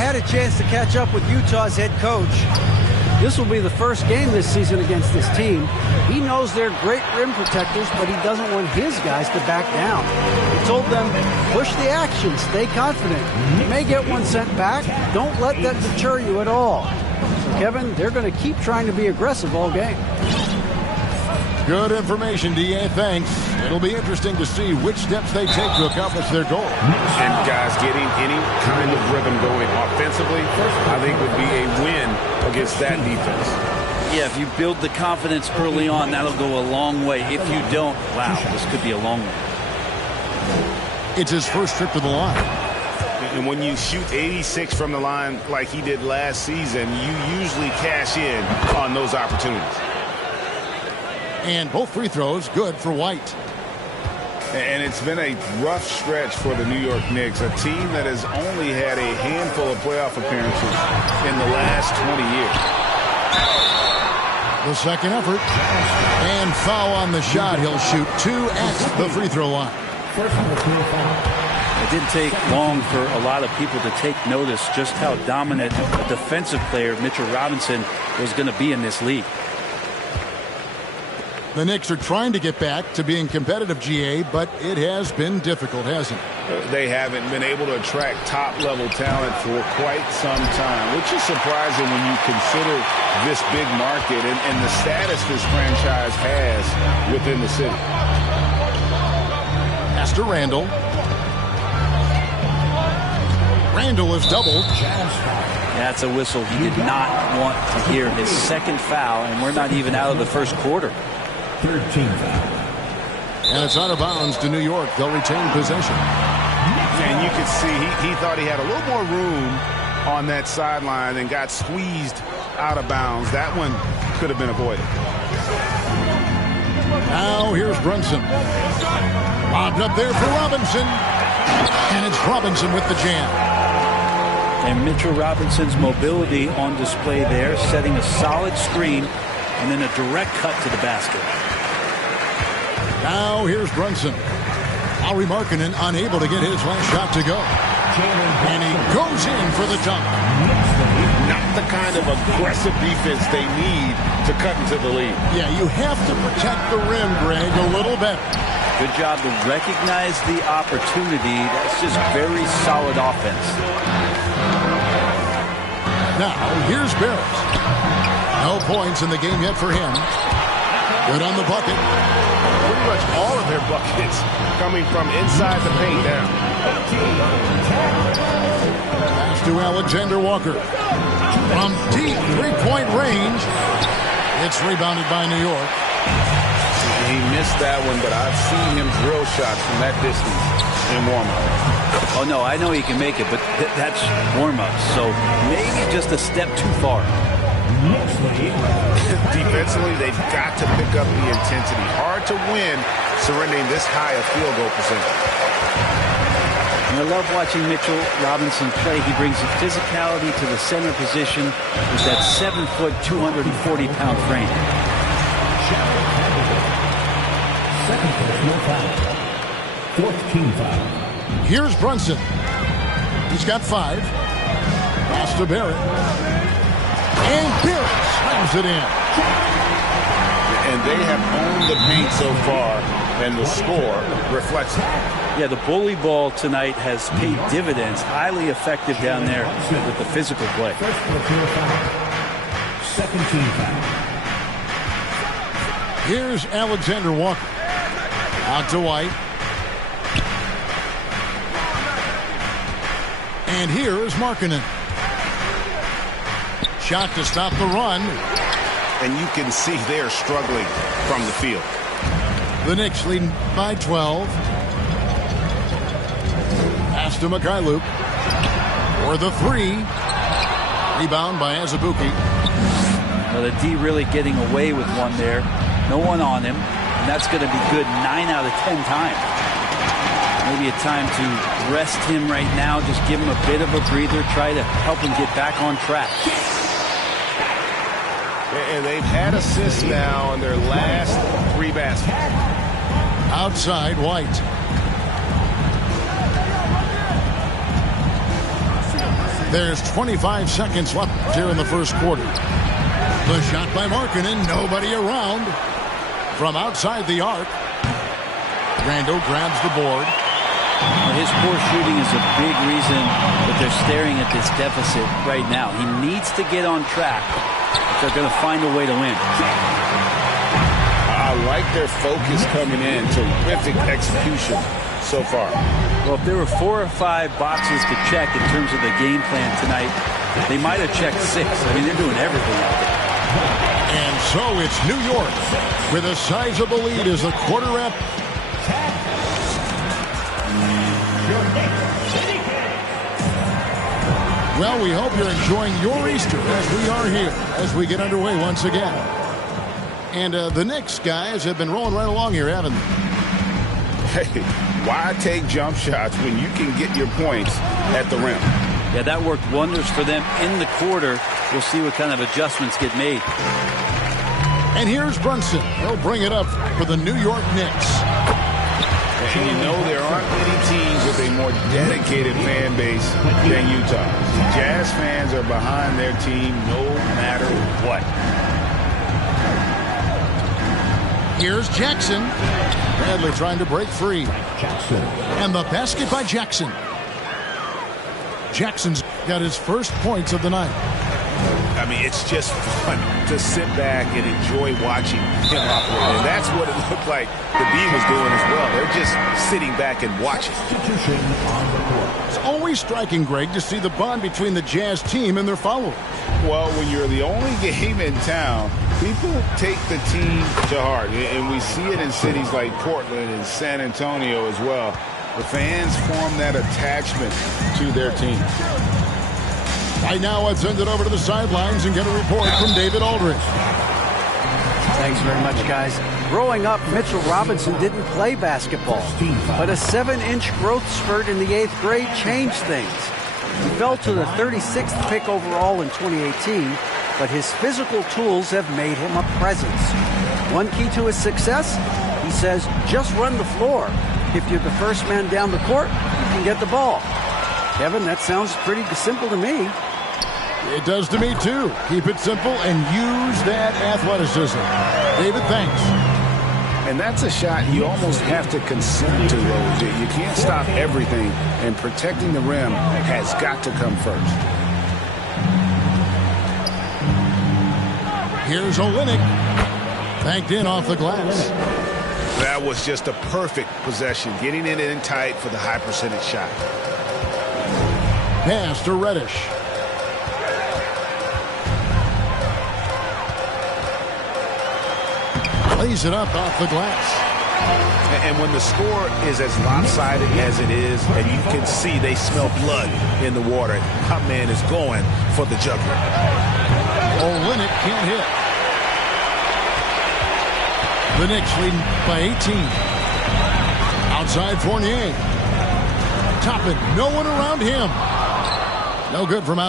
had a chance to catch up with Utah's head coach. This will be the first game this season against this team. He knows they're great rim protectors, but he doesn't want his guys to back down. He told them, push the action, stay confident. You may get one sent back. Don't let that deter you at all. So, Kevin, they're going to keep trying to be aggressive all game. Good information, D.A. Thanks. It'll be interesting to see which steps they take to accomplish their goal. And guys, getting any kind of rhythm going offensively, I think would be a win against that defense. Yeah, if you build the confidence early on, that'll go a long way. If you don't, wow, this could be a long one. It's his first trip to the line. And when you shoot 86 from the line like he did last season, you usually cash in on those opportunities. And both free throws good for White. And it's been a rough stretch for the New York Knicks, a team that has only had a handful of playoff appearances in the last 20 years. The second effort. And foul on the shot. He'll shoot 2 at the free throw line. It didn't take long for a lot of people to take notice just how dominant a defensive player Mitchell Robinson was going to be in this league. The Knicks are trying to get back to being competitive, GA, but it has been difficult, hasn't it? They haven't been able to attract top-level talent for quite some time, which is surprising when you consider this big market and the status this franchise has within the city. Pass to Randall. Randall is doubled. That's a whistle he did not want to hear. His second foul, and we're not even out of the first quarter. 13 foul. And it's out of bounds to New York. They'll retain possession. And you could see he thought he had a little more room on that sideline and got squeezed out of bounds. That one could have been avoided. Now here's Brunson. Lobbed up there for Robinson. And it's Robinson with the jam. And Mitchell Robinson's mobility on display there, setting a solid screen and then a direct cut to the basket. Now here's Brunson. Lauri Markkanen unable to get his last shot to go. And he goes in for the dunk. Not the kind of aggressive defense they need to cut into the lead. Yeah, you have to protect the rim, Greg, a little better. Good job to recognize the opportunity. That's just very solid offense. Now, here's Barrett. No points in the game yet for him. Good on the bucket. Pretty much all of their buckets coming from inside the paint now. Pass to Alexander Walker. From deep three-point range. It's rebounded by New York. He missed that one, but I've seen him drill shots from that distance in warm-up. Oh, no, I know he can make it, but that's warm-up, so maybe just a step too far. Defensively, they've got to pick up the intensity. Hard to win surrendering this high a field goal percentage. And I love watching Mitchell Robinson play. He brings physicality to the center position with that 7-foot, 240-pound frame. Second personal foul. 4th team foul. Here's Brunson. He's got 5. Pass to Barrett. And Barrett slams it in. And they have owned the paint so far, and the score reflects it. Yeah, the bully ball tonight has paid dividends. Highly effective down there with the physical play. First personal foul. Second team foul. Here's Alexander Walker. Out to White. And here is Markkanen. Shot to stop the run. And you can see they're struggling from the field. The Knicks leading by 12. Pass to Mikhailuk. For the 3. Rebound by Azubuike. Well, the D really getting away with one there. No one on him. And that's going to be good 9 out of 10 times. Maybe a time to rest him right now. Just give him a bit of a breather. Try to help him get back on track. And they've had assists now in their last 3 baskets. Outside, White. There's 25 seconds left here in the first quarter. The shot by Markkanen, nobody around. From outside the arc, Rando grabs the board. His poor shooting is a big reason that they're staring at this deficit right now. He needs to get on track if they're going to find a way to win. I like their focus coming in. Terrific execution so far. Well, if there were 4 or 5 boxes to check in terms of the game plan tonight, they might have checked 6. I mean, they're doing everything out there. And so it's New York with a sizable lead as the quarter up. Well, we hope you're enjoying your Easter as we are here as we get underway once again. And the Knicks guys have been rolling right along here, haven't they? Hey, why take jump shots when you can get your points at the rim? Yeah, that worked wonders for them in the quarter. We'll see what kind of adjustments get made. And here's Brunson. He'll bring it up for the New York Knicks. And you know there aren't many teams with a more dedicated fan base than Utah. Jazz fans are behind their team no matter what. Here's Jackson. Bradley trying to break free. And the basket by Jackson. Jackson's got his first points of the night. I mean, it's just fun to sit back and enjoy watching him operate. And that's what it looked like the B was doing as well. They're just sitting back and watching. It's always striking, Greg, to see the bond between the Jazz team and their followers. Well, when you're the only game in town, people take the team to heart. And we see it in cities like Portland and San Antonio as well. The fans form that attachment to their team. Right now, I'd send it over to the sidelines and get a report from David Aldridge. Thanks very much, guys. Growing up, Mitchell Robinson didn't play basketball, but a 7-inch growth spurt in the 8th grade changed things. He fell to the 36th pick overall in 2018, but his physical tools have made him a presence. One key to his success, he says, just run the floor. If you're the first man down the court, you can get the ball. Kevin, that sounds pretty simple to me. It does to me, too. Keep it simple and use that athleticism. David, thanks. And that's a shot you almost have to concede to, Rose. You can't stop everything, and protecting the rim has got to come first. Here's Olynyk. Banked in off the glass. That was just a perfect possession, getting it in tight for the high percentage shot. Pass to Reddish. Lays it up off the glass. And when the score is as lopsided as it is, and you can see they smell blood in the water, my man is going for the jugular. Olynyk can't hit. The Knicks leading by 18. Outside Fournier. Toppin, no one around him. No good from outside.